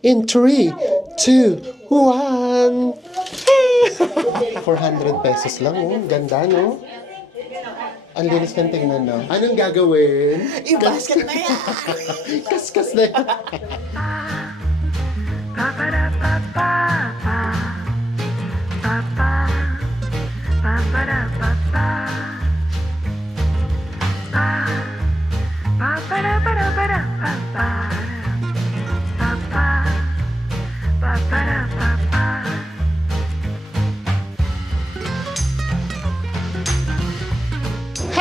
In 3, 2, 1. 400 pesos lang, oh. Ganda, no? Ang linis ng tingnan, no? Anong gagawin? I-basket na yan! Kaskas na yan.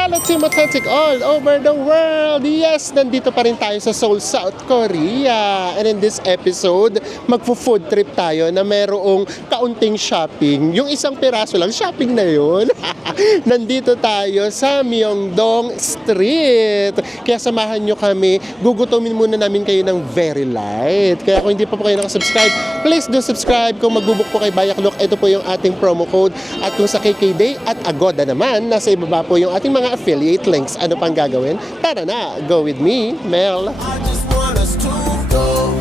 Hello Team Authentic all over the world! Yes, nandito pa rin tayo sa Seoul, South Korea. And in this episode, magpo-food trip tayo na merong kaunting shopping. Yung isang piraso lang, shopping na yun. Nandito tayo sa Myeongdong Street. Kaya samahan nyo kami. Gugutomin muna namin kayo ng very light. Kaya kung hindi pa po kayo nakasubscribe, please do subscribe. Kung magbubuk po kay Bayaklok, ito po yung ating promo code. At kung sa KKday at Agoda naman, nasa ibaba po yung ating mga affiliate links. Ano pang gagawin? Tara na! Go with me, Mel! I just want us to go,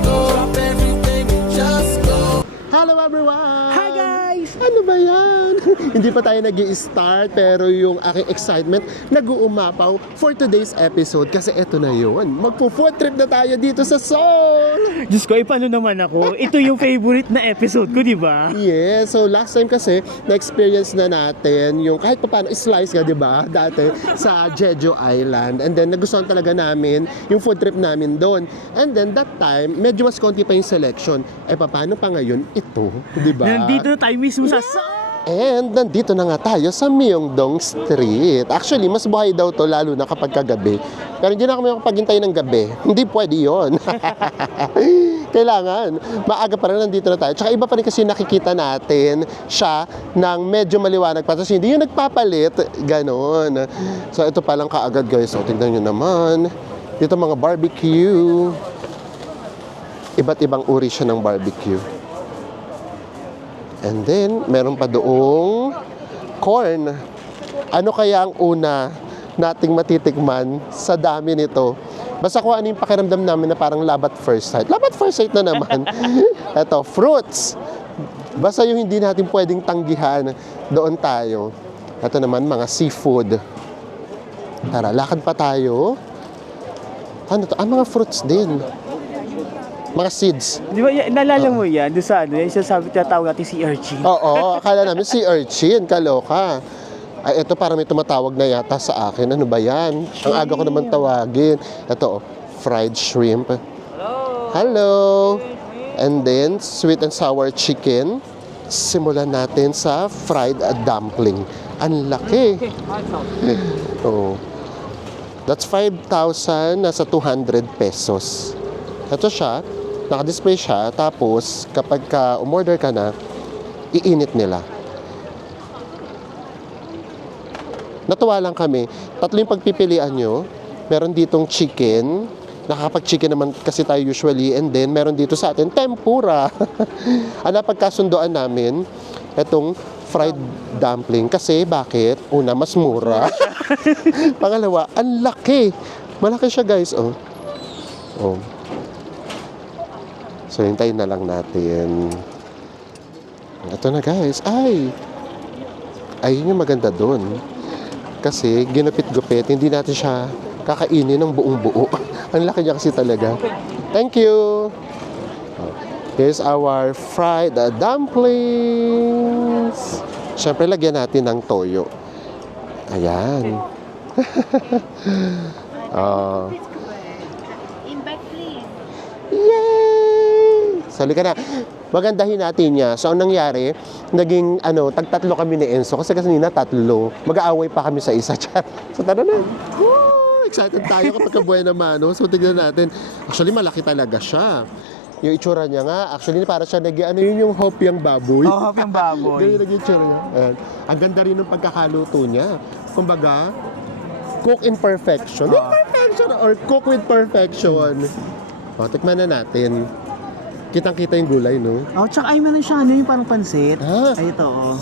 drop everything and just go. Hello everyone! Hi guys! Ano ba yan? Hindi pa tayo nag-i-start pero yung aking excitement nag-uumapaw for today's episode kasi eto na yun. Magpo-food trip na tayo dito sa Seoul! Diyos ko, paano naman ako? Ito yung favorite na episode ko, di ba? Yeah, so last time kasi na-experience na natin yung kahit pa paano slice ka, di ba? Dati sa Jeju Island. And then nagustuhan talaga namin yung food trip namin doon. And then that time, medyo mas konti pa yung selection. Eh paano pa ngayon? Ito, di ba? Nandito na tayo mismo sa And nandito na nga tayo sa Myeongdong Street. Actually, mas buhay daw to lalo na kapag kagabi. Pero hindi na kami makapaghintay ng gabi. Hindi pwede yon. Kailangan. Maaga pa rin nandito na tayo. Tsaka iba pa rin kasi nakikita natin siya ng medyo maliwanag pa. Tapos hindi yung nagpapalit. Ganon. So ito palang kaagad guys. So tingnan nyo naman. Dito mga barbecue. Iba't ibang uri siya ng barbecue. And then, meron pa doong corn. Ano kaya ang una nating matitikman sa dami nito? Basta kung ano yung pakiramdam namin na parang love at first sight. Love at first sight na naman. Eto, fruits. Basta yung hindi natin pwedeng tanggihan, doon tayo. Ito naman, mga seafood. Tara, lakad pa tayo. Ano to? Mga fruits din. Mga seeds. Di ba, naalala mo yan? Doon sa ano, yung sasabi tinatawag natin si Urchin. Oo, akala namin si Urchin, kaloka. Ay, ito parang may tumatawag na yata sa akin. Ano ba yan? Ang aga ko naman tawagin. Ito, fried shrimp. Hello! And then, sweet and sour chicken. Simulan natin sa fried dumpling. Ang laki. Oh. That's 5,000, nasa 200 pesos. Ito siya. Naka-display siya, tapos kapag umorder ka na, iinit nila. Natuwa lang kami. Tatlo yung pagpipilian nyo. Meron ditong chicken. Nakakapag-chicken naman kasi tayo usually. And then, meron dito sa atin, tempura. Ang napagkasundoan namin, itong fried dumpling. Kasi, bakit? Una, mas mura. Pangalawa, ang laki. Malaki siya, guys. Oh. Oh. So, hintayin na lang natin. Ito na guys. Ayun yung maganda doon. Kasi, ginupit-gupit. Hindi natin siya kakainin ng buong buo. Ang laki niya kasi talaga. Thank you! Here's our fried dumplings. Siyempre, lagyan natin ng toyo. Ayan. Yay! Sali ka na. Magandahin natin niya. So, ang nangyari, naging, tagtatlo kami ni Enzo. Kasi kanina tatlo. Mag-aaway pa kami sa isa. So, tara na. Woo! Excited tayo kapag kabuhay na mano. So, tignan natin. Actually, malaki talaga siya. Yung itsura niya nga, actually, para siya yun yung hopiang baboy. Oh, hopiang baboy. Ganyan yung itsura niya. Ayan. Ang ganda rin ng pagkakaluto niya. Kumbaga, cook in perfection. Perfection or cook with perfection. O, tikman na natin. Kitang-kita yung gulay, no? Oh, tsaka ay meron siya, yung parang pansit. Ah. Ay, ito, oh.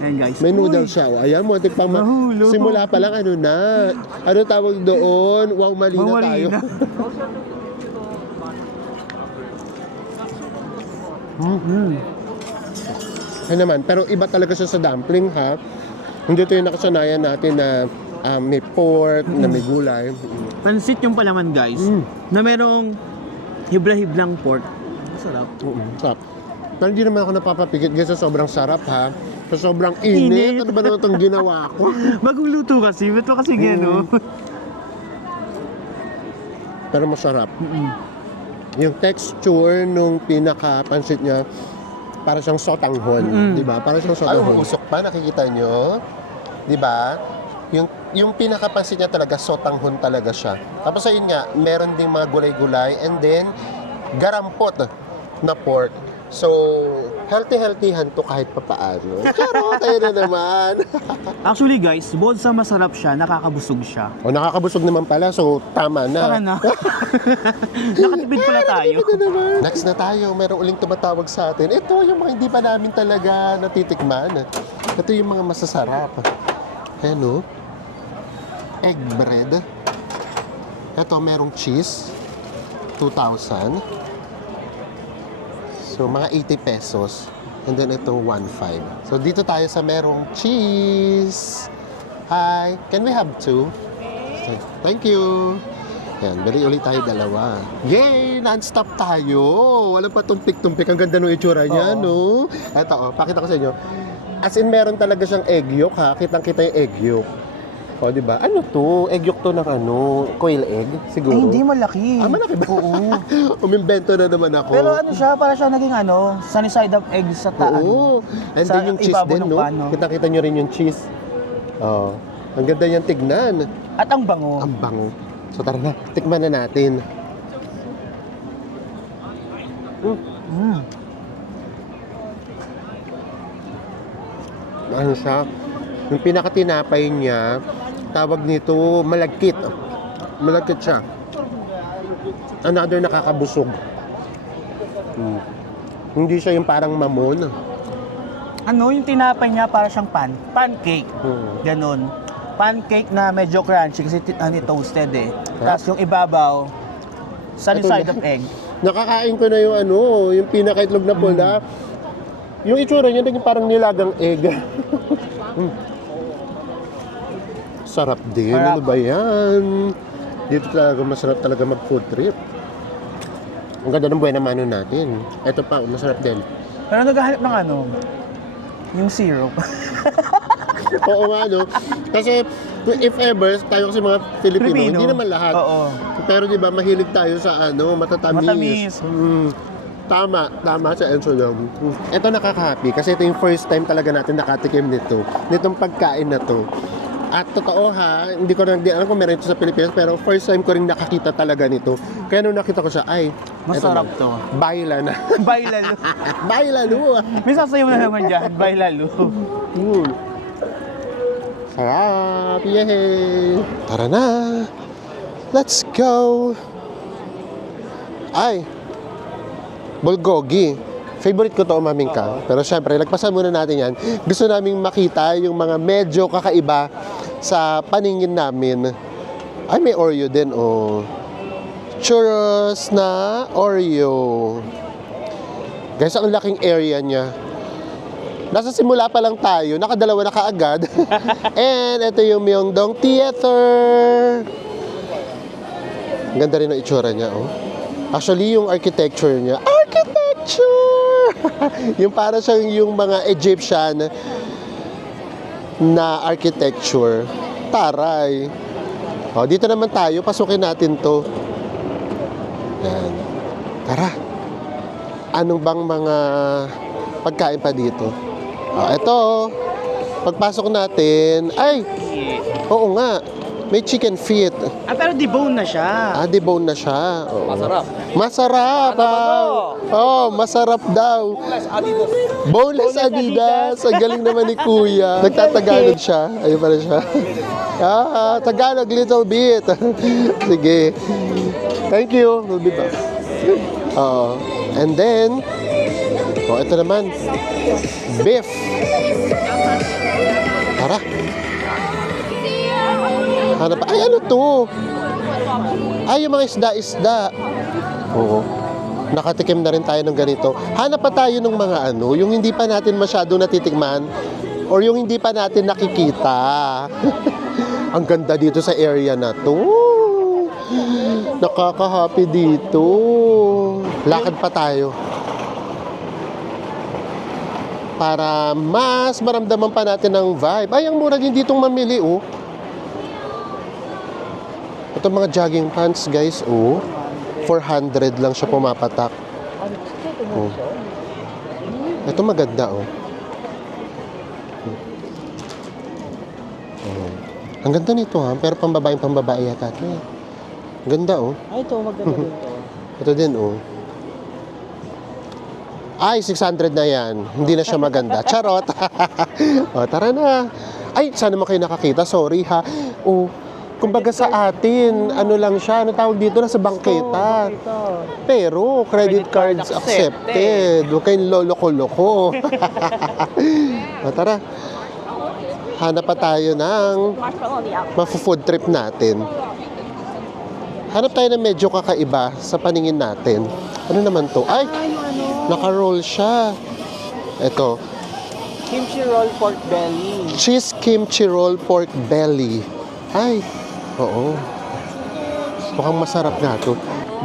Ayan, guys. May noodle Uy. siya. O, ayan mo, Nahulog. simula pa lang, ano tawag doon? Wow, mali na tayo. Ano naman, pero iba talaga siya sa dumpling ha. Hindi ito yung nakasanayan natin na may pork, na may gulay. Pansit yung palaman, guys. Na merong hibla-hiblang pork. Masarap. Sarap. Pero hindi naman ako napapapikit kasi sa sobrang sarap ha. Sa sobrang init. Ano ba naman itong ginawa ko? Bagong luto kasi. Ba't kasi gano'n? Pero masarap. Yung texture nung pinaka-pansit niya, para siyang sotanghon, di ba? Para siyang sotanghon. Ay, usok pa, nakikita nyo? Di ba? Yung pinaka-pansit niya talaga, sotanghon talaga siya. Tapos ayun nga, meron ding mga gulay-gulay and then garampot na pork. So, healthy-healthyhan to kahit papaano. Charot, tayo na naman. Actually, guys, bukod sa masarap siya, nakakabusog siya. O, nakakabusog naman pala, so tama na. Tara na. Nakatipid pala tayo. Next na tayo, meron uling tumatawag sa atin. Ito yung mga hindi pa namin talaga natitikman. Ito yung mga masasarap. Ayan o. Egg bread. Ito, merong cheese. 2,000. So, mga 80 pesos. And then ito, 1.5. So, dito tayo sa merong cheese. Hi, can we have 2? Thank you. Yan, bali ulit tayo dalawa. Yay! Non-stop tayo! Walang pa tumpik-tumpik. Ang ganda ng itsura niya, no? Ito, pakita ko sa inyo. As in, meron talaga siyang egg yolk, ha? Kitang-kita yung egg yolk. O, di ba? Ano to? Egg yolk to ng ano? Quail egg? Siguro? Eh, hindi malaki. Malaki ba? Oo. Umimbento na naman ako. Pero ano siya, para siya naging sunny side up egg sa taan. Oo. And Sa then yung cheese ibabaw din, ng no? pan, no? Kita-kita nyo rin yung cheese. Oh. Ang ganda niyang tignan. At ang bango. Ang bango. So tara na, tikman na natin. Ano siya? Yung pinakatinapay niya, tawag nito malagkit. Malagkit siya. Another nakakabusog. Hindi siya yung parang mamon. Ano, yung tinapay niya para siyang pancake. Ganon. Pancake na medyo crunchy kasi toasted eh. Tapos yung ibabaw, sunny Ito side na. up egg. Nakakain ko na yung yung pinakaitlog na pula. Yung itsura niya, naging parang nilagang egg. Sarap din. Sarap. Ano ba yan? Dito talaga masarap talaga mag-food trip. Ang ganda ng buhay naman natin. Ito pa, masarap din. Pero naghahanap ng yung syrup. Oo nga, no? Kasi if ever, tayo kasi mga Filipino, hindi naman lahat. Oo. Pero di ba, mahilig tayo sa matatamis. Matamis. Tama sa Enzo lang. Ito nakaka-happy kasi ito yung first time talaga natin nakatikim nitong pagkain na to. At totoo ha, hindi ko rin alam kung meron ito sa Pilipinas, pero first time ko rin nakakita talaga nito. Kaya nung nakita ko siya, ay, Masarap eto to. na. Baila na. Bye lalo. Baila no. May sasayaw na naman dyan. Bye lalo. Sarap! Yay! Tara na! Let's go! Ay! Bulgogi. Favorite ko to, mamingka. Pero syempre, lagpasan muna natin yan. Gusto naming makita yung mga medyo kakaiba sa paningin namin. Ay, may Oreo din, oh. Churros na Oreo. Guys, ang laking area niya. Nasa simula pa lang tayo, nakadalawa na kaagad. And ito yung Myeongdong Theater. Ang ganda rin ang itsura niya, oh. Actually, yung architecture niya, yung para siyang yung mga Egyptian na architecture. Taray. O, dito naman tayo, pasukin natin to. Yan. Tara. Anong bang mga pagkain pa dito? Ito, pagpasok natin, ay, oo nga, may chicken feet. Pero debone na siya. Debone na siya. Oo. Masarap. Masarap. Masarap daw. Boneless Adidas. Ang galing naman ni Kuya. Nagtatagalog siya. Ayun pala siya. Tagalog little bit. Sige. Thank you. We'll be back. And then, ito naman. Beef. Tara. Hanap. Ay, ano to? Ay, yung mga isda-isda. Oo. Nakatikim na rin tayo ng ganito. Hanap pa tayo ng mga yung hindi pa natin masyado natitikman or yung hindi pa natin nakikita. Ang ganda dito sa area na to. Nakaka-happy dito. Lakad pa tayo. Para mas maramdaman pa natin ang vibe. Ay, ang mura din ditong mamili, oh. Ito mga jogging pants, guys, oh. 400 lang siya pumapatak. Oh. Ito maganda, oh. Oh. Ang ganda nito, ha. Pero pambabae yata ito, eh. Ang ganda, oh. Ay, ito, maganda din to. Ito din, oh. Ay, 600 na yan. Hindi na siya maganda. Charot. O, tara na. Ay, sana mo kayo nakakita. Sorry, ha. O, kumbaga sa atin, ano lang siya, ano tawag dito, nasa bangketa. Pero, credit cards accepted. Huwag kayong loloko-loko. O, tara. Hanap pa tayo ng mafu-food trip natin. Hanap tayo ng medyo kakaiba sa paningin natin. Ano naman to? Ay, naka-roll siya. Ito. Kimchi roll pork belly. Cheese kimchi roll pork belly. Ay, oo. Mukhang masarap nga to.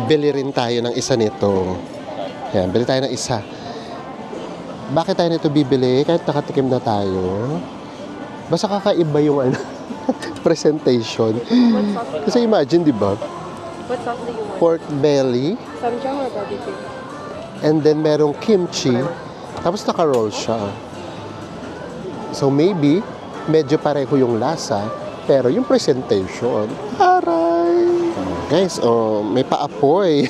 Bili rin tayo ng isa nito. Yan, bili tayo ng isa. Bakit tayo nito bibili? Kahit nakatikim na tayo. Basta kakaiba yung presentation. Kasi imagine, di ba? What sauce do you want? Pork belly. Samjang or barbecue? And then merong kimchi. Tapos naka-roll siya. So maybe, medyo pareho yung lasa. Pero yung presentation, aray! Guys, may paapoy.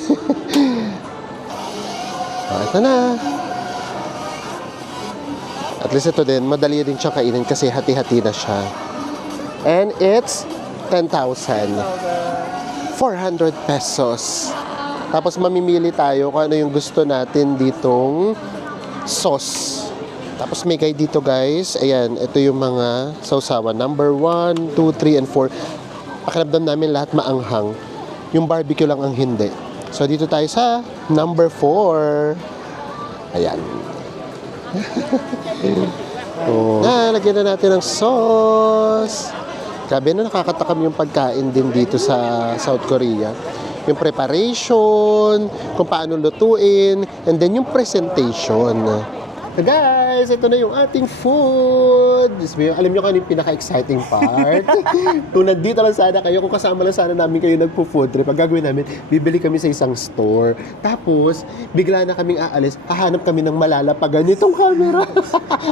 Ito na. At least ito din, madali din siya kainin kasi hati-hati na siya. And it's 10,000. 400 pesos. Tapos mamimili tayo kung ano yung gusto natin ditong sauce. Tapos may guide dito, guys. Ayan, ito yung mga sausawan. Number 1, 2, 3, and 4. Pakiramdam namin lahat maanghang. Yung barbecue lang ang hindi. So dito tayo sa number 4. Ayan. Lagyan na natin ng sauce. Grabe na, nakakatakam yung pagkain din dito sa South Korea. Yung preparation, kung paano lutuin, and then yung presentation. So guys, ito na yung ating food. Alam nyo kung ano yung pinaka-exciting part? Kung nandito lang sana kayo, kung kasama lang sana namin kayo nagpo-food trip, ang gagawin namin, bibili kami sa isang store. Tapos, bigla na kaming aalis, hahanap kami ng malalapagan nitong camera.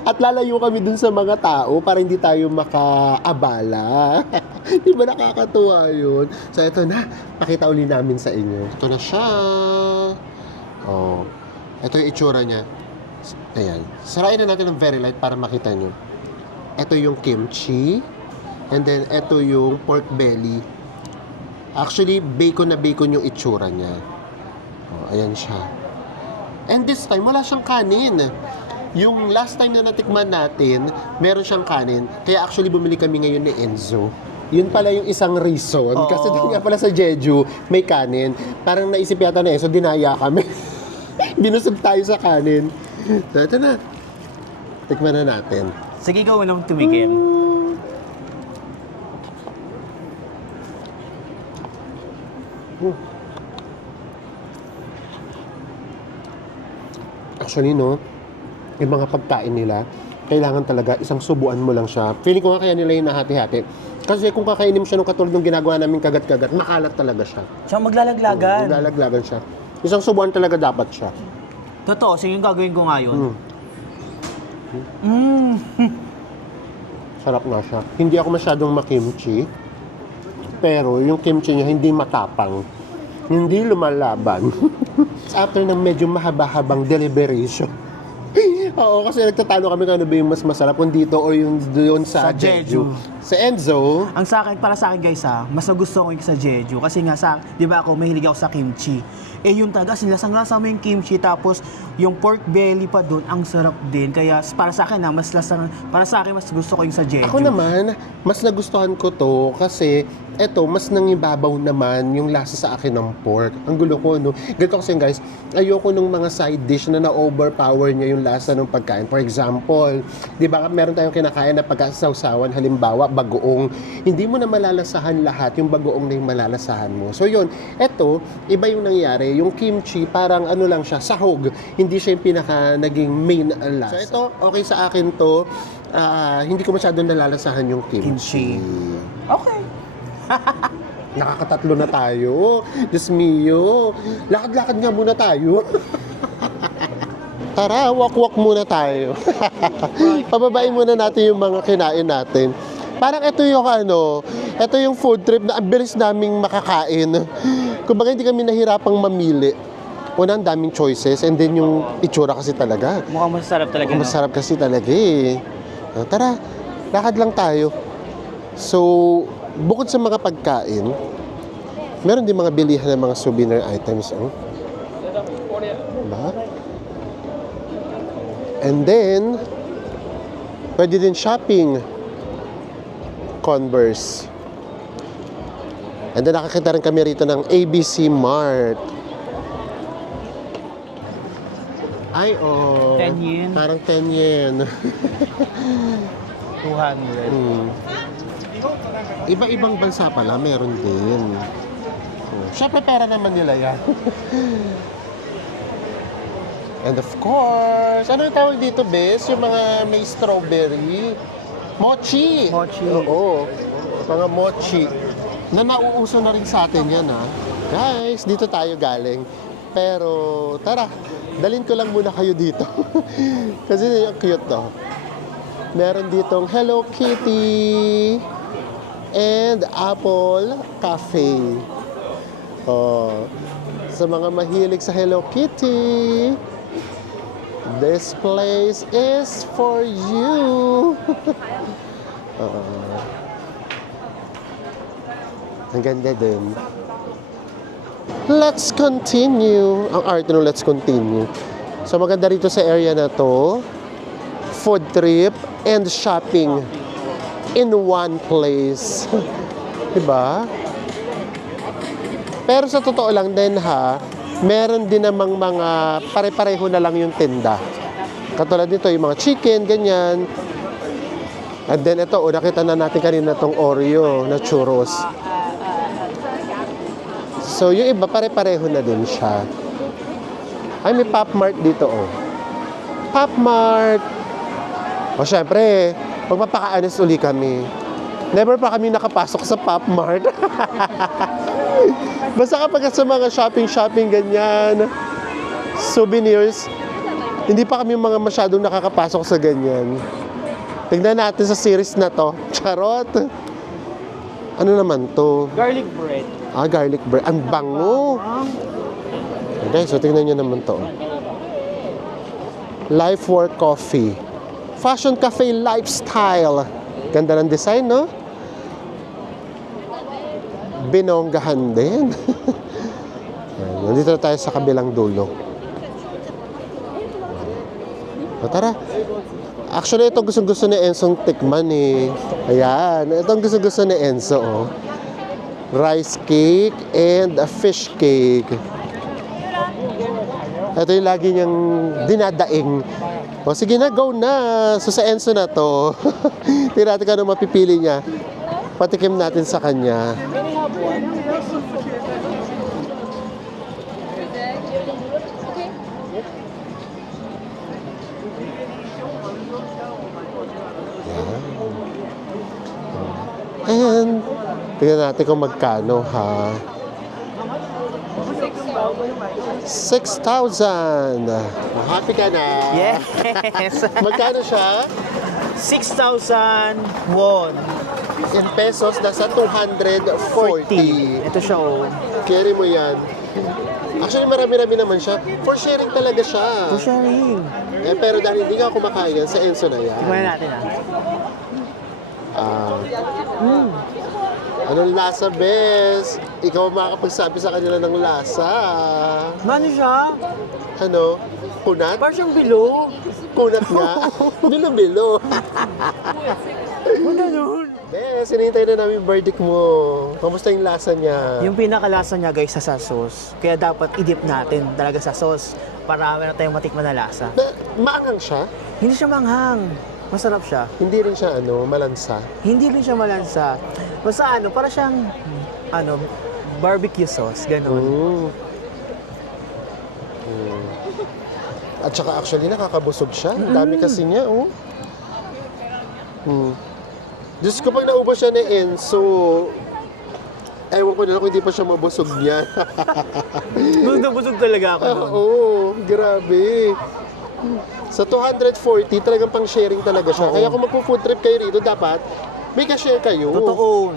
At lalayo kami dun sa mga tao para hindi tayo makaabala. Di ba nakakatuwa yun? So ito na, pakita uli namin sa inyo. Ito na siya. Oh, ito yung itsura niya. Ayan. Sarain na natin ng very light para makita nyo. Ito yung kimchi. And then, ito yung pork belly. Actually, bacon na bacon yung itsura niya. Oh, ayan siya. And this time, wala siyang kanin. Yung last time na natikman natin, meron siyang kanin. Kaya actually, bumili kami ngayon ni Enzo. Yun pala yung isang reason. Kasi doon nga pala sa Jeju, may kanin. Parang naisip yata na Enzo, dinaya kami. Binusog tayo sa kanin. So, ito na. Tikman na natin. Sige, go unang tumikim. Actually, no, yung mga pagkain nila, kailangan talaga isang subuan mo lang siya. Feeling ko nga kaya nila yung nahati-hati. Kasi kung kakainin mo siya nung katulad ng ginagawa namin kagat-kagat, makalat talaga siya. Siya maglalaglagan. Maglalaglagan siya. Isang subuan talaga dapat siya. Totoo, sige yung gagawin ko ngayon. Sarap nga siya. Hindi ako masyadong makimchi. Pero yung kimchi niya hindi matapang. Hindi lumalaban. After ng medyo mahaba-habang deliberation, Oo, kasi nagtatalo kami kung ano ba yung mas masarap, kung dito o yung doon sa, Sa Jeju. Sa Enzo, Ang sa akin, para sa akin guys mas nagustuhan ko yung sa Jeju. Kasi nga di ba ako, mahilig ako sa kimchi. Eh yung talaga, lasang-lasa mo yung kimchi, tapos yung pork belly pa doon, ang sarap din. Kaya para sa akin para sa akin, mas gusto ko yung sa Jeju. ako naman, mas nagustuhan ko to kasi eto, mas nangibabaw naman yung lasa sa akin ng pork. Ang gulo ko, no? Ganito kasi guys, ayoko nung mga side dish na na-overpower niya yung lasa ng pagkain. For example, di ba meron tayong kinakain na pagkasawsawan, halimbawa, bagoong. Hindi mo na malalasahan lahat, yung bagoong na yung malalasahan mo. So yun, eto, iba yung nangyari. Yung kimchi, parang ano lang siya, sahog. Hindi siya yung pinaka naging main lasa. So ito, okay sa akin to. Hindi ko masyadong nalalasahan yung kimchi. Okay. Nakakatatlo na tayo. Diyos mio. Lakad-lakad nga muna tayo. Tara, walk-walk muna tayo. Pababain muna natin yung mga kinain natin. Parang ito yung food trip na ang bilis naming makakain. Kumbaga hindi kami nahirapang mamili. Una, ang daming choices, and then yung itsura kasi talaga. Mukhang masarap talaga. Masarap kasi talaga eh. Tara, lakad lang tayo. So, bukod sa mga pagkain, meron din mga bilihan ng mga souvenir items. Diba? And then, pwede din shopping. Converse. And then, nakakita rin kami rito ng ABC Mart. Ay, oh. 10 yen. Parang 10 yen. 200. Iba-ibang bansa pala, meron din. Siyempre, pera naman nila yan. And of course, ano yung tawag dito, Bes? Yung mga may strawberry. Mochi! Mochi. Oo. Mga mochi. Na nauuso na rin sa atin yan, ha? Guys, dito tayo galing. Pero, tara, dalhin ko lang muna kayo dito. Kasi yung cute to. Meron ditong Hello Kitty and Apple Cafe. Oh, sa mga mahilig sa Hello Kitty, this place is for you. Ang ganda din. Let's continue. Ang arte nung let's continue. So maganda rito sa area na to. Food trip and shopping in one place. Diba? Pero sa totoo lang din meron din namang mga pare-pareho na lang yung tinda. Katulad nito, yung mga chicken, ganyan. And then ito, nakita na natin kanina tong Oreo na churros. So, yung iba, pare-pareho na din siya. Ay, may Pop Mart dito, oh. Pop Mart! O, syempre, magpapaka-honest uli kami. Never pa kami nakapasok sa Pop Mart. Basta kapag sa mga shopping, ganyan, souvenirs, hindi pa kami mga masyadong nakakapasok sa ganyan. Tignan natin sa series na to. Charot! Ano naman to? Garlic bread. Garlic bread. Ang bango! Okay, so tingnan nyo naman to. Life Work Coffee. Fashion Cafe Lifestyle. Ganda ng design, no? Binonggahan din. Nandito na tayo sa kabilang dulo. Tara. Actually, ito gusto ni Enzong tikman eh. Ayan. Ito gusto ni Enzo, oh. Rice cake and a fish cake. Ito yung lagi niyang dinadaing. O sige na, go na. So sa Enzo na to. Tingnan natin kung ano mapipili niya. Patikim natin sa kanya. And tingnan natin kung magkano, ha. 6,000. Happy ka na? Yes! Magkano siya? 6,000 won. In pesos, nasa 240. Ito siya, oh. Carry mo yan. Actually, marami-rami naman siya. For sharing talaga siya. For sharing. Eh, pero dahil hindi nga kumakain, sa Enzo na yan. Tingnan natin Anong lasa, Bes? Ikaw ang makakapagsabi sa kanila ng lasa. Ano siya? Ano? Kunat? Parang siyang bilo. Kunat nga. Bilo-bilo. Ano ganun? Bes, sinintay na namin yung verdict mo. Kamusta yung lasa niya? Yung pinakalasa niya guys sa sauce. Kaya dapat i-dip natin talaga sa sauce para meron tayong matikman na lasa. Maanghang siya? Hindi siya manghang. Masarap siya. Hindi rin siya malansa. Hindi rin siya malansa. Basta para siyang barbecue sauce, ganun. At saka actually nakakabusog siya. Ang dami kasi niya, oh. Diyos ko, pag naubos siya ni Enzo, ewan ko na lang kung hindi pa siya mabusog niya. Busog talaga ako nun. Oo, grabe. Sa 240, talagang pang sharing talaga siya. Kaya kung magpo-food trip kayo rito, dapat may ka-share kayo. Totoo.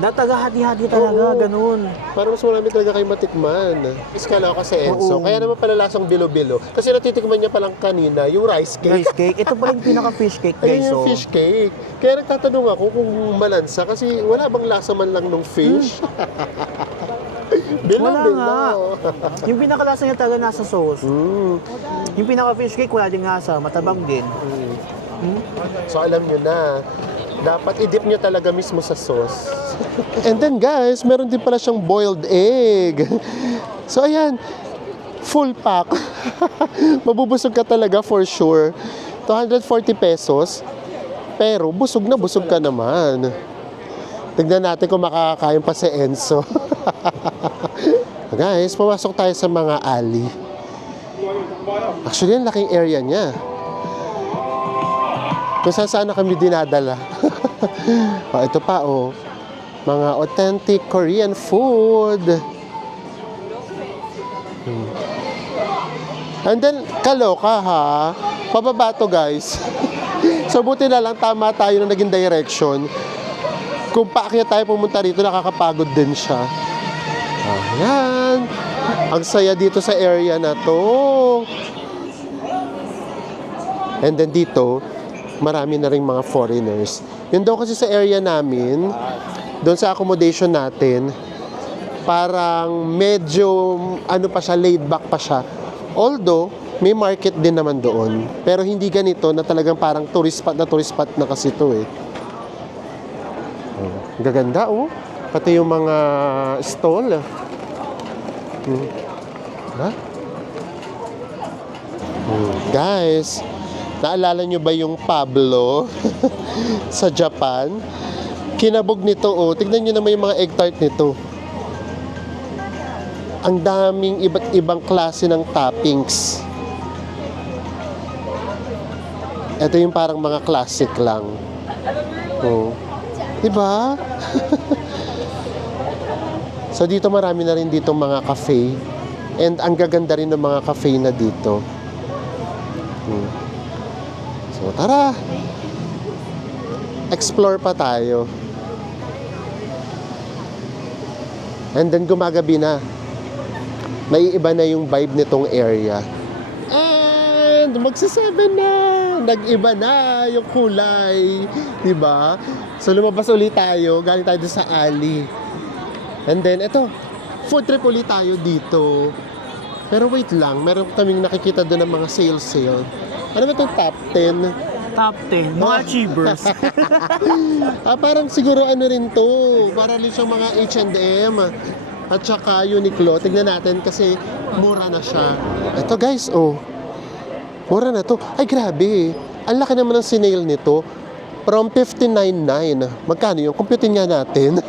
Dataga hati-hati talaga, Oo. ganun. Para mas marami talaga kayo matikman. Iskala ko kasi Enzo. Oo. Kaya naman pala lasang bilo-bilo. Kasi natitikman niya palang kanina, yung rice cake. Rice cake. Ito pala yung pinaka-fish cake, guys. Ayun yung oh. fish cake. Kaya nagtatanong ako kung malansa kasi wala bang lasa man lang nung fish? Wala nga. Bilo-bilo. Yung pinakalasa niya talaga nasa sauce. Yung pinaka-fish cake, wala din ngasa. Matabang din. So alam nyo na, dapat i-dip nyo talaga mismo sa sauce. And then guys, meron din pala siyang boiled egg. So ayan, full pack. Mabubusog ka talaga for sure. 240 pesos. Pero busog na busog ka naman. Tignan natin kung makakakain pa si Enzo. Guys, pumasok tayo sa mga alley. Actually, ang laking area niya. Kung saan na kami dinadala. Ito pa, mga authentic Korean food. And then, kaloka ha. Pababa to, guys. So, buti na lang tama tayo na naging direction. Kung paakyat tayo pumunta rito, nakakapagod din siya. Ayan. Ang saya dito sa area na to. And then dito, marami na rin mga foreigners. Yun daw kasi sa area namin, doon sa accommodation natin, parang medyo, pa siya, laid back pa siya. Although, may market din naman doon. Pero hindi ganito na talagang parang tourist spot na kasi ito eh. Gaganda Pati yung mga stall. Guys, naalala nyo ba yung Pablo sa Japan? Kinabog nito, tignan nyo naman yung mga egg tart nito. Ang daming iba't ibang klase ng toppings. Ito yung parang mga classic lang. Diba? So dito marami na rin dito mga cafe. And ang gaganda rin ng mga cafe na dito. So tara. Explore pa tayo. And then gumagabi na. Naiiba na yung vibe nitong area. And magsa-7 na. Nag-iba na yung kulay. Diba? So lumabas ulit tayo. Galing tayo sa alley. And then ito, food trip ulit tayo dito. Pero wait lang, meron kaming nakikita doon ng mga sale. Ano ba itong top 10? Top 10. Mga achievers. Parang siguro ano rin to. Para rin siyang mga H&M at saka Uniqlo. Tignan natin kasi mura na siya. Ito guys, mura na to. Ay grabe. Ang laki naman ng sinail nito. From 59.9. Magkano yung? Computin nga natin.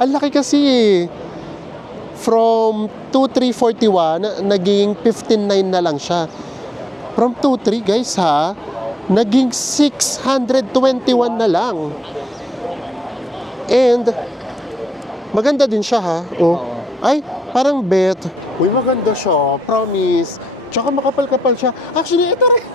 Ang laki kasi From 2,341, naging 15.9 na lang siya. From 2,3 guys ha, naging 621 na lang. And, maganda din siya ha. Ay, parang bet. Uy, maganda siya. Promise. Tsaka makapal-kapal siya. Actually, ito rin.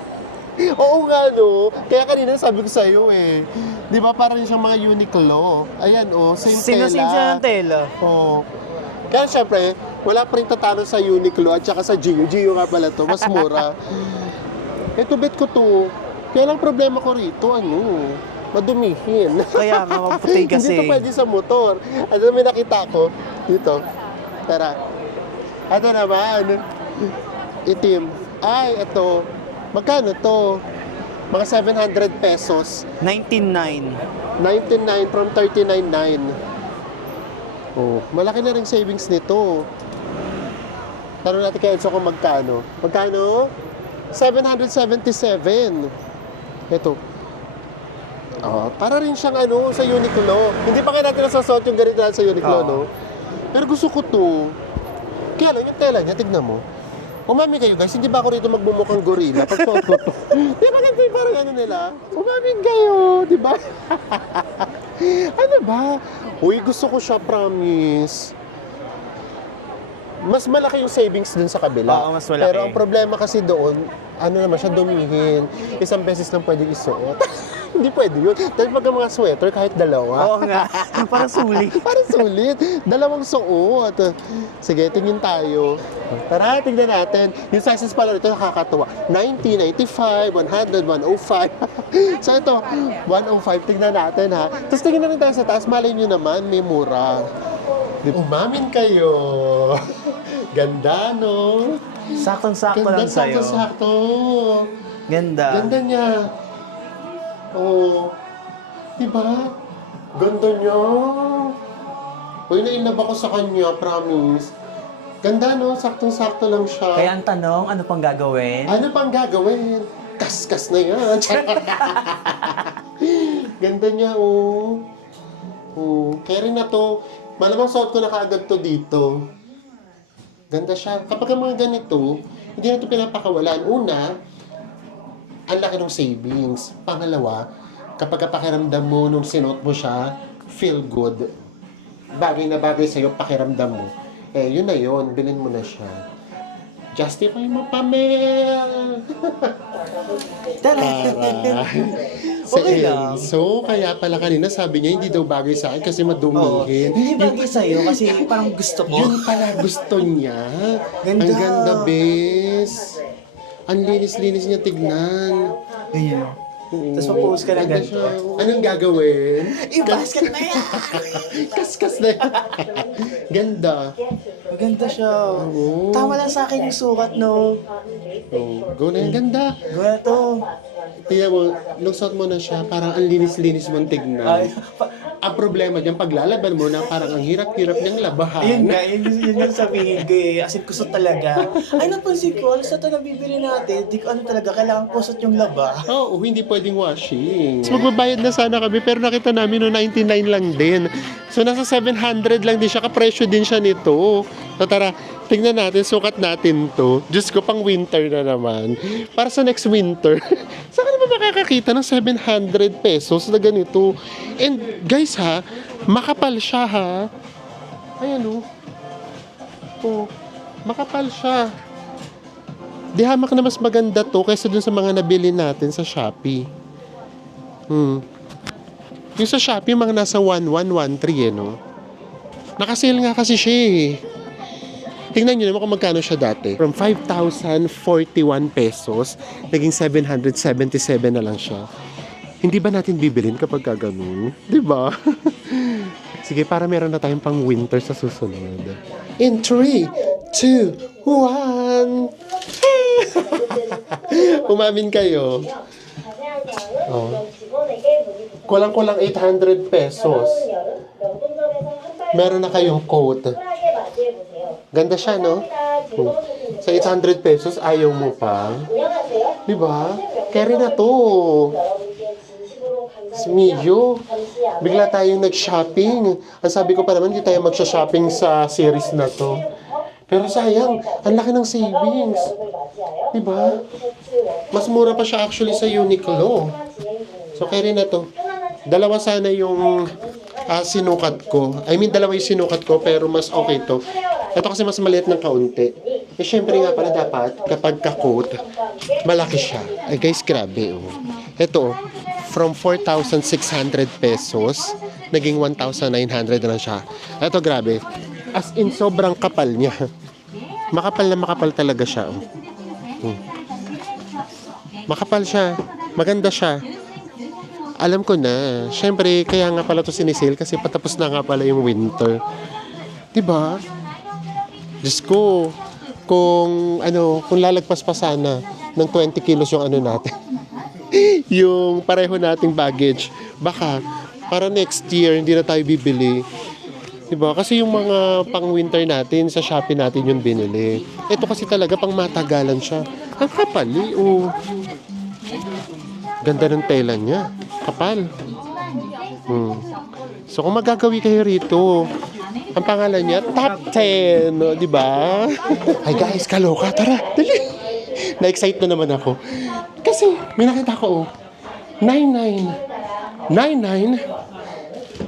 Oo nga, no? Kaya kanina sabi ko sa'yo eh. Di ba parang siyang mga Uniqlo? Ayan, same tela. Sino ng tela? Oo. Kaya syempre, Wala pa rin tatalo sa Uniqlo at saka sa Gio. Gio nga pala to, mas mura. Ito, bet ko to. Kaya lang problema ko rito, madumihin. Kaya nga maputi kasi. Hindi to pwede sa motor. Ano may nakita ko? Dito. Tara. Ano naman? Itim. Ay, ito. Magkano to? Mga 700 pesos. 19.9. 19.9 from 39.9. Oh, malaki na rin savings nito. Tanong natin kay Enzo kung magkano. Magkano? 777. Ito. Oh, para rin siyang sa Uniqlo. Hindi pa kaya natin nasasuot yung ganito sa Uniqlo, Oo. no? Pero gusto ko to. Kaya lang, yung tela niya, tignan mo. Umami kayo guys, hindi ba ako rito magbumukhang gorilla pag suot ko to? Di ba ganito yung parang nila? Umami kayo, di ba? Ano ba? Uy, gusto ko siya, promise. Mas malaki yung savings dun sa kabila. Oo, mas malaki. Pero ang problema kasi doon, naman siya, dumihin. Isang beses lang pwedeng isuot. Hindi pwede yun. Dahil pag ang mga sweater, kahit dalawa. Oo nga. Parang sulit. Parang sulit. Dalawang suot. Sige, tingin tayo. Tara, tingnan natin. Yung sizes pala nito nakakatuwa. 90, 95, 100, 105. So ito, 105. Tingnan natin ha. Tapos tingnan na rin tayo sa taas. Malay nyo naman, may mura. Umamin kayo. Ganda, no? Saktong-sakto lang sa'yo. Sakto. Ganda. Ganda niya. Oh. Diba? Ganda niya. Uy, na-inlove ako sa kanya, promise. Ganda, no? Saktong-sakto lang siya. Kaya ang tanong, ano pang gagawin? Ano pang gagawin? Kas-kas na yan. Ganda niya, oh. Oh. Kaya rin na to. Malamang suot ko na kaagad to dito. Ganda siya. Kapag ang mga ganito, hindi na ito pinapakawalan. Una, ang laki ng savings. Pangalawa, kapag pakiramdam mo nung sinuot mo siya, feel good. Bagay na bagay sa'yo, pakiramdam mo. Yun na yun. Bilhin mo na siya. Justify mo, Pamel! Tara. Sa Okay lang. Enzo, kaya pala kanina sabi niya hindi daw bagay sa akin kasi Oo. madumihin. Hindi bagay sa'yo kasi parang gusto ko. Yun pala gusto niya. Ganda. Ang ganda, bes. Ang linis-linis niya tignan. Ganyan. Tapos mag-post ka na Ganda ganito. siya. Anong gagawin? I-basket na yan! Kaskas na yan. Ganda. Maganda siya. Oo. Tama lang sa akin yung sukat, no? Oh, go na yan. Ganda. Gawin to. Tingnan mo, nung suot mo na siya, parang ang linis-linis mong tignan. Ay, Ang problema dyan, paglalaban mo na parang ang hirap-hirap niyang labahan. ayun nga, yun yung sabihin ko eh. As in, kusot talaga. Ay, napansin ko, alas na ito nabibili natin, di ko talaga, kailangan kusot yung laba. Oo, hindi pwedeng washing. So, magbabayad na sana kami, pero nakita namin no 99 lang din. So, nasa 700 lang din siya, kapresyo din siya nito. So, tara, tingnan natin, sukat natin to. Diyos ko, pang winter na naman. Para sa next winter. Saan ka naman makakakita ng 700 pesos na ganito? And guys ha, makapal siya ha. Ayan o. Oh, makapal siya. Di hamak na mas maganda to kaysa dun sa mga nabili natin sa Shopee. Yung sa Shopee, mga nasa 1113 no? Nakasale nga kasi siya eh. Tingnan nyo naman kung magkano siya dati. From 5,041 pesos, naging 777 na lang siya. Hindi ba natin bibilin kapag gano'n? Di ba? Sige, para meron na tayong pang winter sa susunod. In 3, 2, 1. Umamin kayo. Oh. Kulang-kulang 800 pesos. Meron na kayong coat. Ganda siya, no? Sa 800 pesos, ayaw mo pa. Diba? Carry na to. Mio, bigla tayong nag-shopping. Ang sabi ko pa naman, hindi tayo magsha-shopping sa series na to. Pero sayang, ang laki ng savings. Diba? Mas mura pa siya actually sa Uniqlo. So, carry na to. Dalawa sana yung sinukat ko. I mean, dalawa yung sinukat ko, pero mas okay to. Ito kasi mas maliit ng kaunti. Eh, syempre nga pala dapat, kapag ka-coat, malaki siya. Ay guys, grabe oh. Ito oh, from 4,600 pesos, naging 1,900 na lang siya. Ito grabe. As in, sobrang kapal niya. Makapal na makapal talaga siya. Oh. Makapal siya. Maganda siya. Alam ko na. Siyempre, kaya nga pala ito sinisale kasi patapos na nga pala yung winter. Diba? Diyos ko, kung lalagpas pa sana ng 20 kilos yung natin. Yung pareho nating baggage. Baka, para next year, hindi na tayo bibili. Diba? Kasi yung mga pang-winter natin, sa Shopee natin yung binili. Ito kasi talaga pang matagalan siya. Ang kapali, oh. Ganda ng tela niya. Kapal. So, kung magagawi kayo rito, ang pangalan niya, Top 10. No? Diba? Ay guys, kaloka. Tara, dali. Na-excite na naman ako. Kasi, may nakita ko, 99.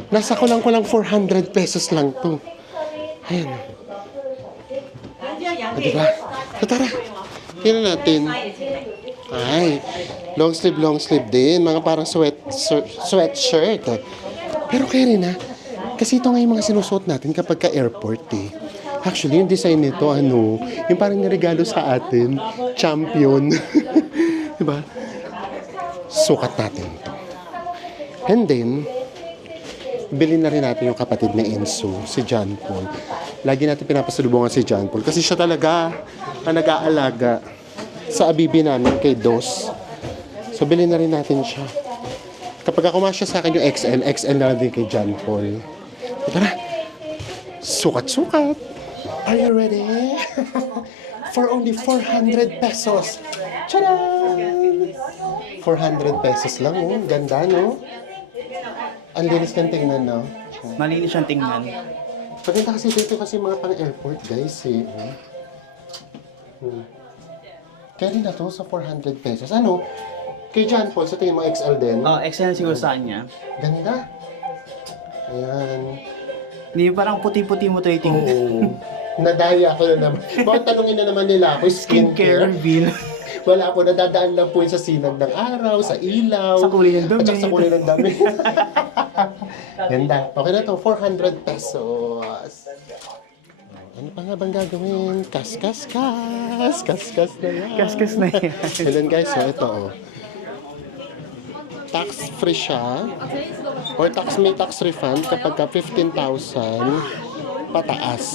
Nasa ko lang 400 pesos lang to. Ayan. Diba? So, tara. Tingnan natin. Ay, long sleeve din. Mga parang sweatshirt. Pero kaya rin kasi ito nga yung mga sinusuot natin kapag ka-airport eh. Actually, yung design nito, yung parang niregalo sa atin, champion. Diba? Sukat natin ito. And then, bilhin na rin natin yung kapatid na Enzo, si John Paul. Lagi natin pinapasalubungan si John Paul kasi siya talaga ang nag-aalaga sa abibi namin kay Dos. So, bilhin na rin natin siya. Kapag kumasya sa akin yung XL na lang din kay John Paul. Tara, sukat-sukat. Are you ready? For only 400 pesos. Tcharam! 400 pesos lang, oh. Ganda, no? Ang linis ng tingnan, no? Malinis siyang tingnan. Pagkita kasi dito kasi mga pang-airport, guys, eh. Kaya rin na to sa 400 pesos. Kay John Paul, sa tingin mo XL din? Oh, excellent siguro sa kanya. Ganda. Ayan. Hindi parang puti-puti mo tayo tingnan. Oo. Nadaya ako na naman. Bakit tanongin na naman nila ako, Skincare bill. Wala po, nadadaan lang po yun sa sinag ng araw, sa ilaw. Sa kulay ng damit. At saka sa kulay ng damit. Ganda. Okay na to, 400 pesos. Ano pa nga bang gagawin? Kas na yan. Kaskas na yan. And then guys, ito tax free siya or may tax refund kapag ka 15,000 pataas.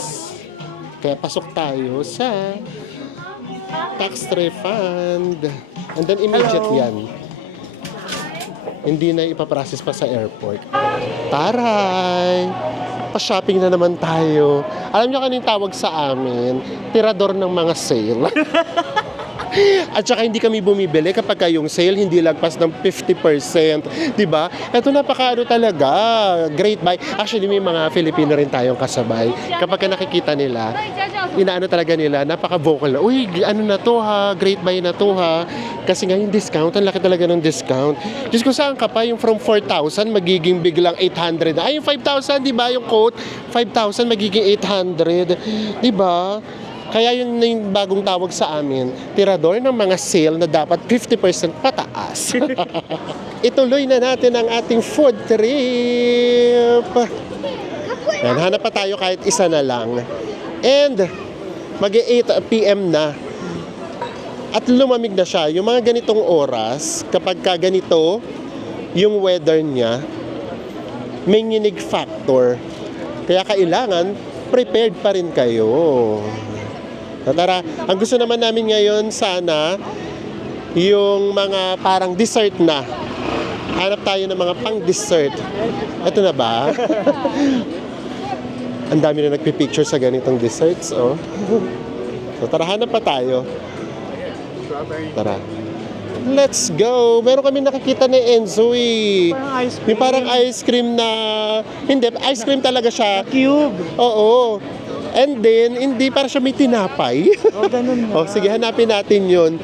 Kaya pasok tayo sa tax refund. And then immediate yan. Hindi na ipaprocess pa sa airport. Taray! Pa-shopping na naman tayo. Alam niyo kanina tawag sa amin? Tirador ng mga sale. At saka hindi kami bumibili kapag yung sale hindi lagpas ng 50%, 'di ba? Ito talaga, great buy. Actually may mga Filipino rin tayong kasabay. Kapag nakikita nila, inaano talaga nila, napaka-vocal na, uy, na to ha, great buy na to ha. Kasi nga yung discount, ang laki talaga ng discount. Diyos ko, saan ka pa? Yung from 4,000 magiging biglang 800. Ay, yung 5,000, 'di ba? Yung quote, 5,000 magiging 800, 'di ba? Kaya yun na yung bagong tawag sa amin, tirador ng mga sale na dapat 50% pataas. Ituloy na natin ang ating food trip. Yan, hanap pa tayo kahit isa na lang. And mag-8 PM na. At lumamig na siya. Yung mga ganitong oras, kapag ka ganito, yung weather niya, may nginig factor. Kaya kailangan, prepared pa rin kayo. Tara, ang gusto naman namin ngayon sana yung mga parang dessert na. Hanap tayo ng mga pang-dessert. Ito na ba? Ang dami na nagpipicture sa ganitong desserts, oh. So tara, hanap pa tayo. Tara. Let's go! Meron kami nakikita ni Enzo eh. Parang ice cream. Yung parang ice cream na... Hindi, ice cream talaga siya. Cube. Oo. And then, hindi para siya may tinapay. Oh, ganun na. Sige, hanapin natin yun.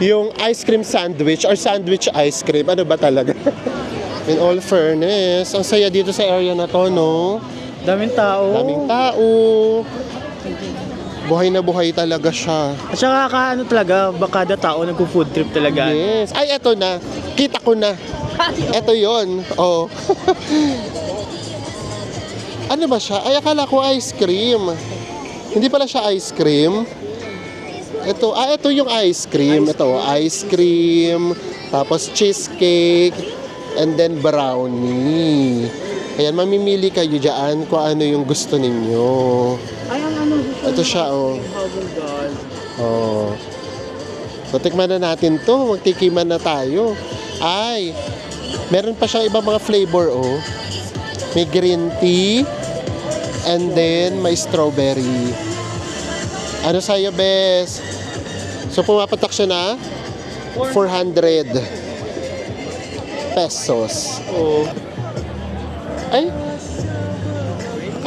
Yung ice cream sandwich or sandwich ice cream. Ano ba talaga? In all fairness, ang saya dito sa area na to, no? Daming tao. Daming tao. Buhay na buhay talaga siya. At saka talaga, kada tao nagpo-food trip talaga. Yes. Ay, eto na. Kita ko na. Eto yon. Oh. Ano ba siya? Ay, akala ko ice cream. Hindi pala siya ice cream. Ito yung ice cream. Ito, ice cream. Tapos cheesecake. And then brownie. Ayan, mamimili kayo dyan kung ano yung gusto ninyo. Ay, ang ano. Ito siya, oh. Haagen-Dazs. Oh. So, tikman na natin to. Magtikiman na tayo. Ay, meron pa siyang ibang mga flavor, oh. May green tea. And then, may strawberry. Ano sa'yo, Bes? So, pumapatak siya na 400 pesos. Oo.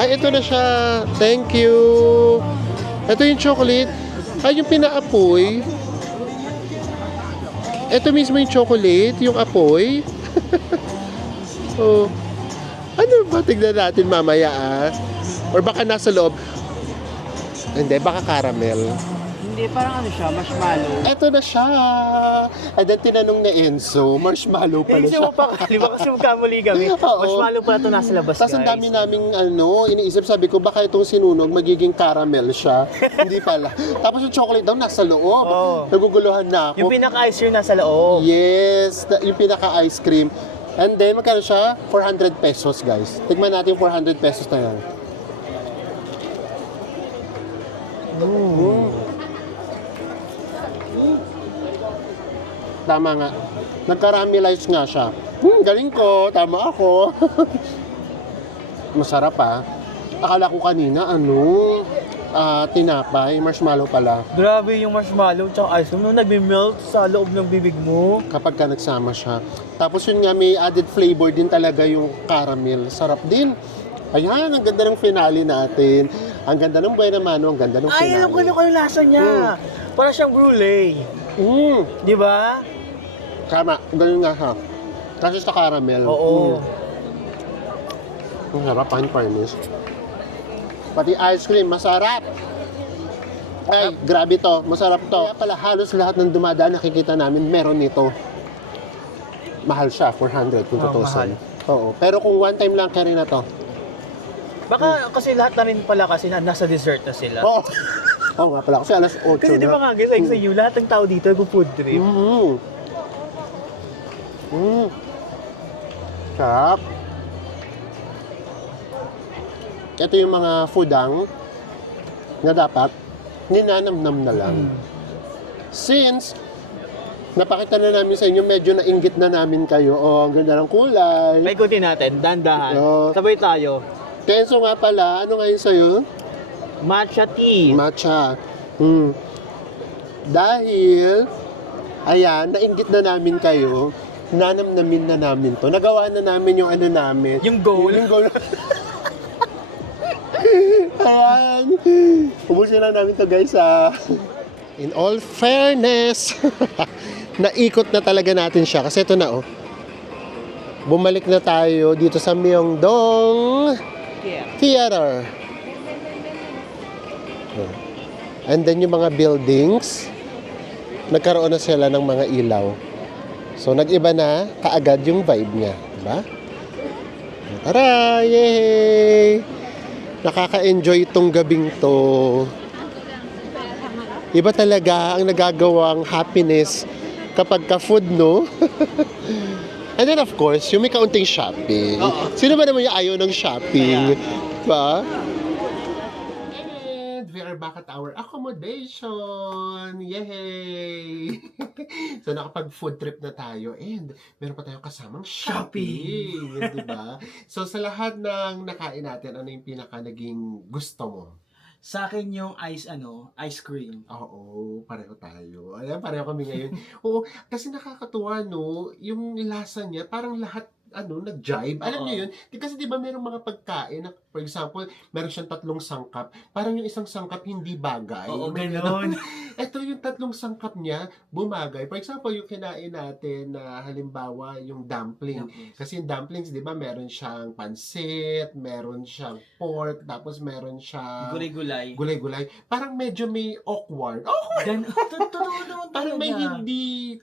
Ay, ito na siya. Thank you. Ito yung chocolate. Ay, yung pinaapoy. Ito mismo yung chocolate, yung apoy. Oh. Ano ba? Tignan natin mamaya, ah. Or baka nasa loob. Hindi, baka caramel. Hindi, parang ano siya, marshmallow. Ito na siya. And then tinanong ni Enzo, marshmallow pala Hindi siya. mo pa, di ba kasi magkamali kami? Oo. Marshmallow pala ito nasa labas, Tapos guys. ang dami naming iniisip, sabi ko baka itong sinunog magiging caramel siya. Hindi pala. Tapos yung chocolate daw nasa loob. Oo. Naguguluhan na ako. Yung pinaka-ice cream nasa loob. Yes, yung pinaka-ice cream. And then magkano siya? 400 pesos, guys. Tignan natin yung 400 pesos na yan. Tama nga. Nag-caramelize nga siya. Galing ko. Tama ako. Masarap, ah. Akala ko kanina, tinapay, marshmallow pala. Grabe yung marshmallow tsaka ice cream nung nagme-melt sa loob ng bibig mo. Kapag ka nagsama siya. Tapos yun nga, may added flavor din talaga yung caramel. Sarap din. Ayan, ang ganda ng finale natin. Ang ganda ng buhay naman, ang ganda ng Ay, finale. alam ko na yung lasa niya. Parang siyang brulee. Di ba? Tama, ganun nga siya. Kasi sa caramel. Oo. Ang sarap, in fairness. Pati ice cream, masarap. Ay, grabe to. Masarap to. Kaya pala halos lahat ng dumadaan nakikita namin, meron nito. Mahal siya, 400 kung Oh, tutusin. mahal. Oo. Pero kung one time lang carry na to. Baka kasi lahat na rin pala kasi nasa dessert na sila. Oo. Oo nga pala. Kasi alas 8 Kasi di ba nga guys, like sa inyo, lahat ng tao dito nag-food trip. Sarap. Ito yung mga foodang na dapat ninanamnam na lang. Since napakita na namin sa inyo, medyo nainggit na namin kayo. Oh, ang ganda ng kulay. May ikutin natin, dandahan. Oo. Sabay tayo. Kenzo nga pala, ano ngayon sa'yo? Matcha tea. Matcha. Dahil, ayan, nainggit na namin kayo, nanamnamin na namin to. Nagawa na namin yung ano namin. Yung goal. Yung goal. Ayan. Ubusin na namin to, guys, ah. In all fairness, naikot na talaga natin siya. Kasi ito na, oh. Bumalik na tayo dito sa Myeongdong Theater. And then yung mga buildings, nagkaroon na sila ng mga ilaw. So nag-iba na kaagad yung vibe niya, diba? Tara! Yay! Nakaka-enjoy itong gabing to. Iba talaga ang nagagawang happiness kapag ka-food, no? And then of course, yung may kaunting shopping. Sino ba naman yung ayaw ng shopping? Diba? And we are back at our accommodation. Yay! So nakapag-food trip na tayo and meron pa tayong kasamang shopping. Diba? So sa lahat ng nakain natin, ano yung pinaka naging gusto mo? Sa akin yung ice cream. Oo, pareho tayo. Ayan, pareho kami ngayon. Oo, kasi nakakatuwa, no? Yung lasa niya, parang lahat, nag-jive. Alam niyo yun? Kasi di ba merong mga pagkain na, for example, meron siyang 3 sangkap. Parang yung isang sangkap hindi bagay. Oo, May ganon. Ito yung 3 sangkap niya, bumagay. For example, yung kinain natin na halimbawa yung dumpling. Kasi yung dumplings, di ba, meron siyang pansit, meron siyang pork, tapos meron siyang Gulay-gulay. gulay-gulay. Parang medyo may awkward. Awkward! Totoo naman Parang may talaga. hindi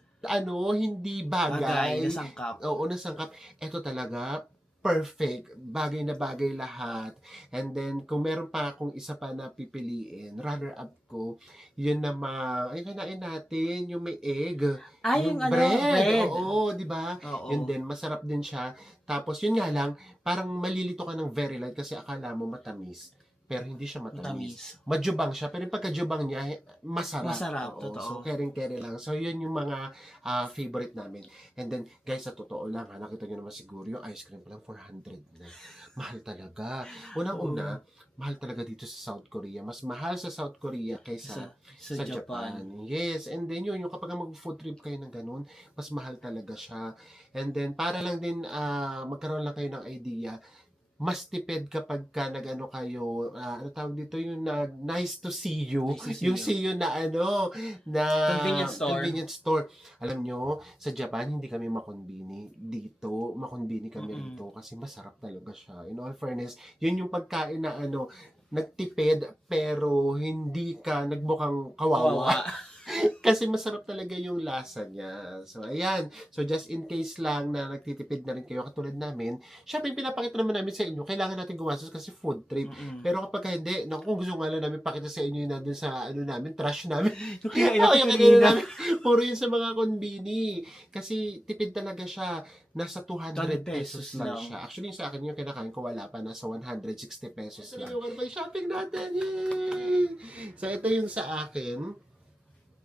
bagay. Nasangkap. Oo, nasangkap. Ito talaga, perfect, bagay na bagay lahat. And then, kung meron pa akong isa pa na pipiliin, runner-up ko, yun naman, ay kanain natin, yung may egg. Yung ano, bread. bread. Oo, di ba? Oo. Yun din, masarap din siya. Tapos, yun nga lang, parang malilito ka ng very light kasi akala mo matamis. Pero hindi siya matamis. Majubang siya, pero yung pagkajubang niya, masarap. Masarap, Oo, totoo. So, kering-keri lang. So, yun yung mga favorite namin. And then, guys, sa totoo lang, nakita nyo naman siguro, yung ice cream pa lang 400 na. Mahal talaga. Unang-una, mahal talaga dito sa South Korea. Mas mahal sa South Korea kaysa Sa Japan. Yes, and then yun, yung kapag mag-food trip kayo ng ganun, mas mahal talaga siya. And then, para lang din magkaroon lang kayo ng idea, mas tipid kapag ka nag-ano kayo, ano tawag dito, yung nice to see you. Nice to see Yung you. see you na ano, na Convenience store. Alam nyo, sa Japan, hindi kami makonbini. Dito, makonbini kami Mm-mm. dito kasi masarap talaga siya. In all fairness, yun yung pagkain na ano, nagtipid pero hindi ka nagmukhang kawawa. Kasi masarap talaga yung lasa niya. So, ayan. So, just in case lang na nagtitipid na rin kayo katulad namin, syempre, pinapakita naman namin sa inyo, kailangan natin gumastos kasi food trip. Pero kapag hindi, naku, kung gusto nga lang namin pakita sa inyo na dun sa, ano namin, trash namin. Yung kinain Oo, natin yung kanina. kinain namin. Puro yun sa mga konbini. Kasi tipid talaga siya. Nasa 200 pesos lang siya. Actually, sa akin yung kinakain ko, wala pa. Nasa 160 pesos lang. Ito yung shopping natin. Yay! So, ito yung sa akin.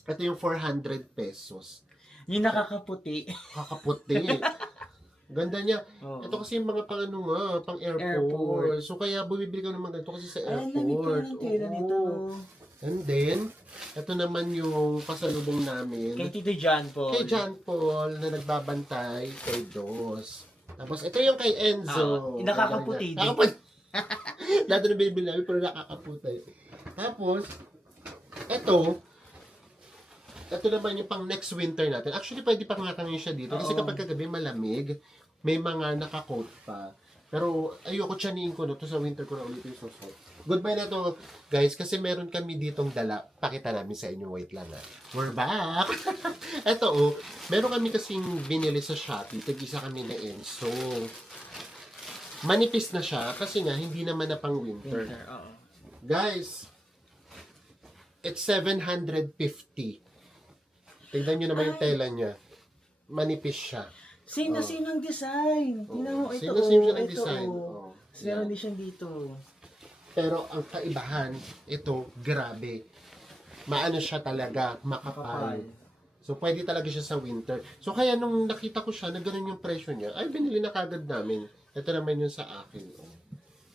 Ito yung 400 pesos. Yung nakakaputi. Kakaputi. Ganda niya. Oo. Ito kasi yung mga pang ano nga, pang airport. Airport. So kaya bumibili ka naman ganito kasi sa Ay, lamig pa airport. ng tela nito. Oo. And then, ito naman yung pasalubong namin. Kay Tito John po. Kay John Paul na nagbabantay kay Dos. Tapos ito yung kay Enzo. yung nakakaputi din. Nakakaputi. Dati na binibili namin pero nakakaputi. Tapos, ito naman yung pang next winter natin. Actually, pwede pa nga kami siya dito. Kasi Oo. kapag kagabi malamig, may mga naka-coat pa. Pero ayoko tiyaniin ko na to sa winter ko na ulit yung susot. Goodbye na to, guys. Kasi meron kami ditong dala. Pakita namin sa inyo. Wait lang ha. We're back! Ito meron kami kasing binili sa Shopee. Tag-isa kami na Enzo. Manipis na siya kasi nga hindi naman na pang winter. Oo. Guys, it's 750. Tignan nyo naman yung tela niya. Manipis siya. Same na same ng design. Tingnan mo, ito. Same na same siya ng ito, design. oh. Oh. Meron din siya dito. Pero ang kaibahan, ito, grabe. Maano siya talaga, makapal. So, pwede talaga siya sa winter. So, kaya nung nakita ko siya, na ganun yung presyo niya, ay, binili na kagad namin. Ito naman yung sa akin. Oh.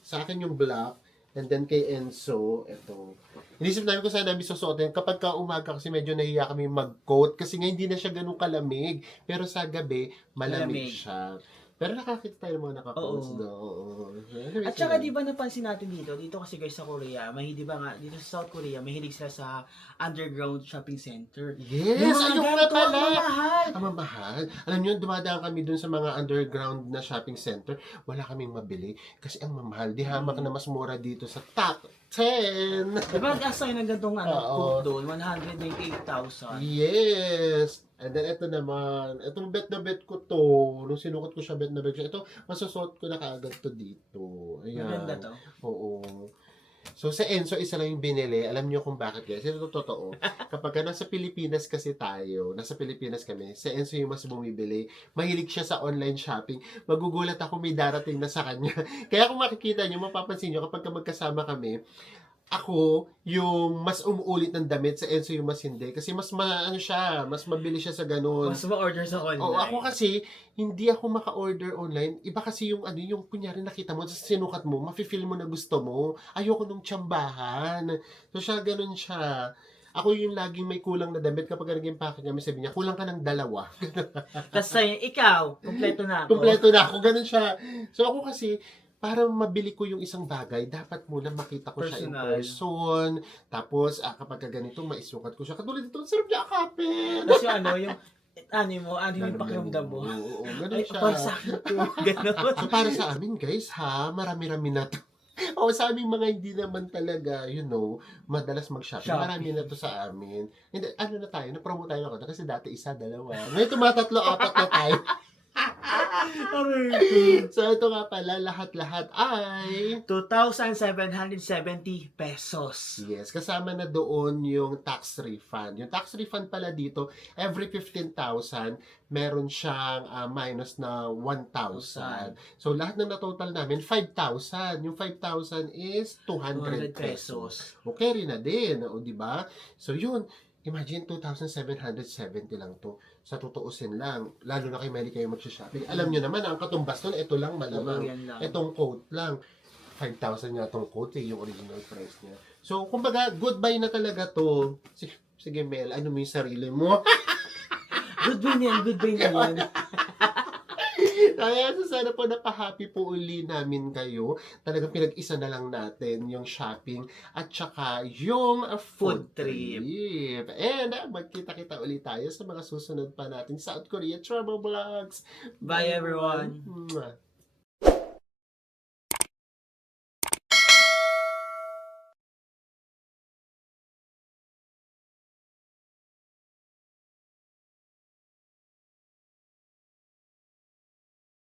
Sa akin yung black, and then kay Enzo, ito. Inisip namin kung saan namin susuotin. Kapag ka umaga kasi medyo nahiya kami mag-coat kasi nga hindi na siya ganun kalamig. Pero sa gabi, malamig Malamig. siya. Pero nakakita tayo ng mga naka-coats Oo. do. Oo. Anyway, At saka di ba napansin natin dito kasi guys sa Korea, di ba nga, dito sa South Korea, mahilig sila sa underground shopping center. Yes! Yung mga Ayun nga ganito, pala! mamahal. Ang mamahal. Alam niyo, dumadaan kami dun sa mga underground na shopping center. Wala kaming mabili kasi ang mamahal. Di hamak na mas mura dito sa top 10. Di ba nag-assign ng gantong Oo. coat doon, 198,000. Yes! And then, ito naman. Itong bet na bet ko to. Nung sinukot ko siya, bet na bet siya. Ito, masusot ko na kaagad to dito. Ayan. Maganda to. Oo. So, sa Enzo, isa lang yung binili. Alam niyo kung bakit, guys. Ito totoo. Kapag ka nasa Pilipinas kasi tayo, nasa Pilipinas kami, sa Enzo yung mas bumibili. Mahilig siya sa online shopping. Magugulat ako may darating na sa kanya. Kaya kung makikita niyo, mapapansin niyo, kapag ka magkasama kami, ako, yung mas umuulit ng damit, sa Enzo yung mas hindi. Kasi mas mas mabili siya sa ganun. Mas ma-order sa online. Oo, ako kasi, hindi ako maka-order online. Iba kasi yung yung kunyari nakita mo, sinukat mo, mafe-feel mo na gusto mo. Ayoko nung tsambahan. So siya, ganun siya. Ako yung laging may kulang na damit kapag naging package kami, sabi niya, kulang ka ng 2. Tapos sa'yo, ikaw, kompleto na ako. Kompleto na ako, ganun siya. So ako kasi, para mabili ko yung isang bagay, dapat muna makita ko siya in Personal. person. Tapos, kapag ganito, maisukat ko siya. Katulad dito, sarap niya akapin. Tapos yung yung pakiramdam mo. Oo, ganun Ay, siya. para sa akin to. Ganon. So, para sa amin, guys, marami-rami na to. O, sa aming mga hindi naman talaga, madalas mag-shopping. Shopping. Marami na to sa amin. Hindi, na tayo, na-promote tayo ako. Kasi dati 1, 2. Ngayon, 3, 4 na tayo. So ito nga pala, lahat-lahat ay 2,770 pesos. yes, kasama na doon yung tax refund. Yung tax refund pala dito, every 15,000, meron siyang minus na 1,000. So lahat ng na-total namin, 5,000. Yung 5,000 is 200 pesos. Okay rin na din, o di ba? So yun, imagine 2,770 lang to. Sa tutuusin lang, lalo na kay Mary kayo magsha-shopping. Alam nyo naman, ang katumbas nun, ito lang malamang. Yan lang. Itong coat lang. 5,000 nga itong coat, yung original price niya. So, kumbaga, goodbye na talaga to. Sige Mel, ano mo yung sarili mo? Goodbye na yan. Kaya so sana po napahappy po uli namin kayo. Talagang pinag-isa na lang natin yung shopping at saka yung food trip. And magkita-kita ulit tayo sa mga susunod pa nating South Korea Travel Vlogs. Bye everyone. Mwah.